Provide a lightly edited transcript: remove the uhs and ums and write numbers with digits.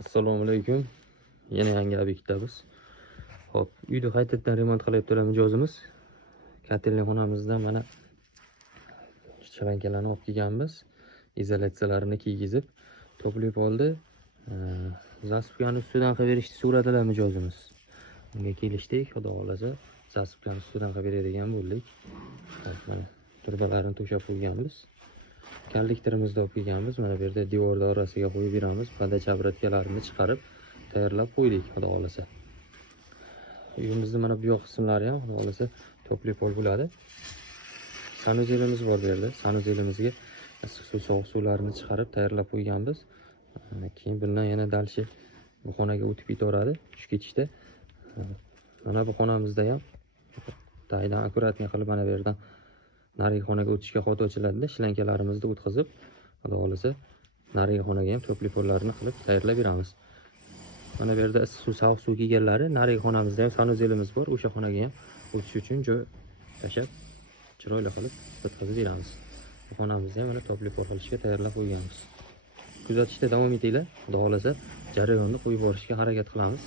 Assalomu alaykum. Yana yangi obyektda biz. Hop, uyni qaytadan remont qilyaptilar mijozimiz. Kotelni xonamizdan mana shirankalarni olib kelganmiz. Izolyatsiyalarini kiygizib, to'plab oldi. Zasupkani ustidan qilib berishni so'radilar mijozimiz. Unga kelishdik, xudo xolasa, zasupkani ustidan qilib beradigan bo'ldik. Hop, mana turbalarini to'shab qo'yganmiz. Kollektorimizni olib kelganmiz. Mana bu yerda devor orasiga qo'yib beramiz. Banda chabratkalarni chiqarib tayyorlab qo'ydik, xudo xolasa. Uyimizning mana bu yoq qismlari ham xudo xolasa to'plab bo'ladi. Sanuzelimiz bor bu yerda. Sanuzelimizga issiq suv, sovuq suvlarini chiqarib tayyorlab qo'yganmiz. Keyin bundan yana dalshi bu xonaga o'tib ketaveradi tush ketishda. Mana bu xonamizda ham taydan akkuratniy qilib mana bu yerdan narigi xonaga o'tishga xot ochiladi. Shlankalarimizni o'tkazib, xudo xolasa narigi xonaga ham to'pli-po'llarni qilib tayyorlab beramiz. Mana bu yerda issiq suv, sovuq suv kelganlari narigi xonamizda ham sanuzelimiz bor. O'sha xonaga ham o'tish uchun joy tashab chiroyli qilib o'tkazib beramiz. Bu xonamizni ham mana to'pli-po'l qilishga tayyorlab qo'yganmiz. Kuzatishda davom etinglar. Xudo xolasa jarayonni qo'yib borishga harakat qilamiz.